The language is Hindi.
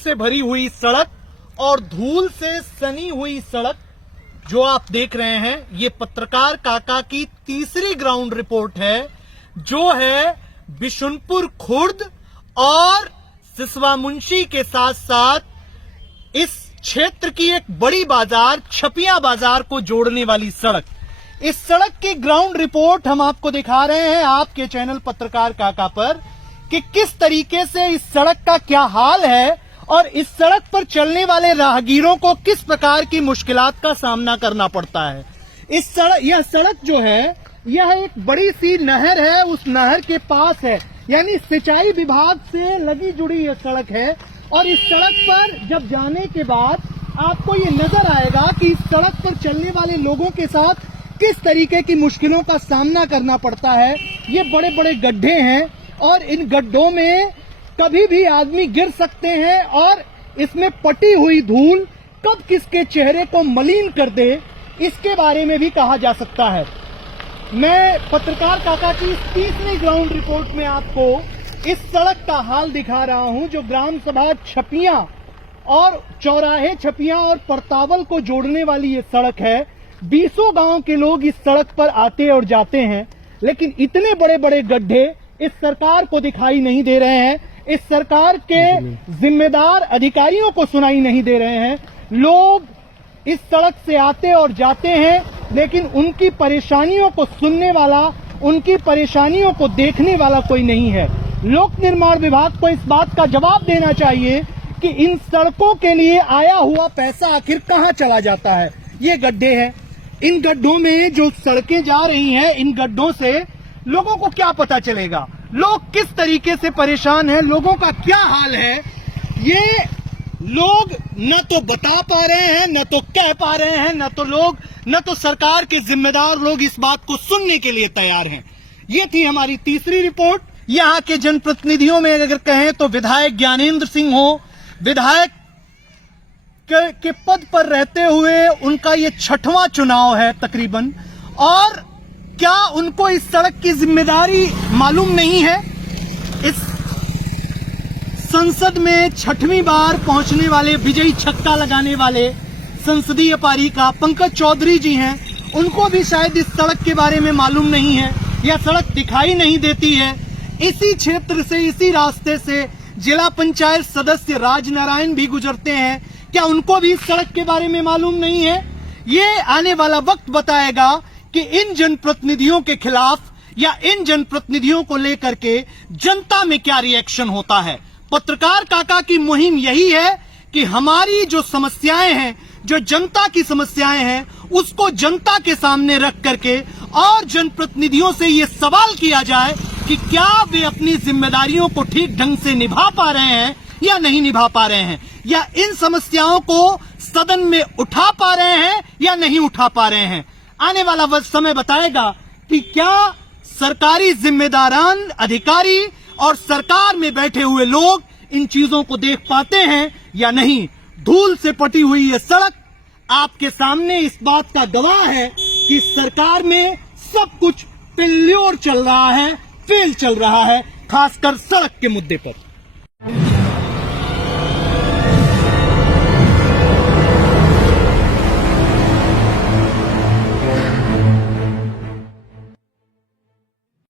से भरी हुई सड़क और धूल से सनी हुई सड़क जो आप देख रहे हैं, ये पत्रकार काका की तीसरी ग्राउंड रिपोर्ट है, जो है बिशुनपुर खुर्द और सिसवा मुंशी के साथ साथ इस क्षेत्र की एक बड़ी बाजार छपिया बाजार को जोड़ने वाली सड़क। इस सड़क की ग्राउंड रिपोर्ट हम आपको दिखा रहे हैं आपके चैनल पत्रकार काका पर कि किस तरीके से इस सड़क का क्या हाल है और इस सड़क पर चलने वाले राहगीरों को किस प्रकार की मुश्किलात का सामना करना पड़ता है। यह सड़क जो है, यह एक बड़ी सी नहर है, उस नहर के पास है, यानी सिंचाई विभाग से लगी जुड़ी यह सड़क है। और इस सड़क पर जब जाने के बाद आपको ये नजर आएगा कि इस सड़क पर चलने वाले लोगों के साथ किस तरीके की मुश्किलों का सामना करना पड़ता है। ये बड़े बड़े गड्ढे हैं और इन गड्ढों में कभी भी आदमी गिर सकते हैं और इसमें पटी हुई धूल कब किसके चेहरे को मलिन कर दे, इसके बारे में भी कहा जा सकता है। मैं पत्रकार काका की इस तीसरी ग्राउंड रिपोर्ट में आपको इस सड़क का हाल दिखा रहा हूं, जो ग्राम सभा छपिया और चौराहे छपिया और परतावल को जोड़ने वाली ये सड़क है। 20 गांव के लोग इस सड़क पर आते और जाते हैं, लेकिन इतने बड़े बड़े गड्ढे इस सरकार को दिखाई नहीं दे रहे हैं। इस सरकार के जिम्मेदार अधिकारियों को सुनाई नहीं दे रहे हैं। लोग इस सड़क से आते और जाते हैं, लेकिन उनकी परेशानियों को सुनने वाला, उनकी परेशानियों को देखने वाला कोई नहीं है। लोक निर्माण विभाग को इस बात का जवाब देना चाहिए कि इन सड़कों के लिए आया हुआ पैसा आखिर कहां चला जाता है। ये गड्ढे हैं, इन गड्ढों में जो सड़कें जा रही हैं, इन गड्ढों से लोगों को क्या पता चलेगा, लोग किस तरीके से परेशान हैं, लोगों का क्या हाल है, ये लोग न तो बता पा रहे हैं, न तो कह पा रहे हैं, न तो सरकार के जिम्मेदार लोग इस बात को सुनने के लिए तैयार हैं। ये थी हमारी तीसरी रिपोर्ट। यहाँ के जनप्रतिनिधियों में अगर कहें तो विधायक ज्ञानेंद्र सिंह हो, विधायक के पद पर रहते हुए उनका ये 6वां चुनाव है तकरीबन, और क्या उनको इस सड़क की जिम्मेदारी मालूम नहीं है। इस संसद में 6वीं बार पहुंचने वाले, विजयी छक्का लगाने वाले संसदीय पारी का पंकज चौधरी जी हैं, उनको भी शायद इस सड़क के बारे में मालूम नहीं है, यह सड़क दिखाई नहीं देती है। इसी क्षेत्र से, इसी रास्ते से जिला पंचायत सदस्य राजनारायण भी गुजरते हैं, क्या उनको भी इस सड़क के बारे में मालूम नहीं है। ये आने वाला वक्त बताएगा कि इन जनप्रतिनिधियों के खिलाफ या इन जनप्रतिनिधियों को लेकर के जनता में क्या रिएक्शन होता है। पत्रकार काका की मुहिम यही है कि हमारी जो समस्याएं हैं, जो जनता की समस्याएं हैं, उसको जनता के सामने रख करके और जनप्रतिनिधियों से ये सवाल किया जाए कि क्या वे अपनी जिम्मेदारियों को ठीक ढंग से निभा पा रहे हैं या नहीं निभा पा रहे हैं, या इन समस्याओं को सदन में उठा पा रहे हैं या नहीं उठा पा रहे हैं। आने वाला समय बताएगा कि क्या सरकारी जिम्मेदारान, अधिकारी और सरकार में बैठे हुए लोग इन चीजों को देख पाते हैं या नहीं। धूल से पटी हुई ये सड़क आपके सामने इस बात का गवाह है कि सरकार में सब कुछ फेल्योर चल रहा है, फेल चल रहा है, खासकर सड़क के मुद्दे पर।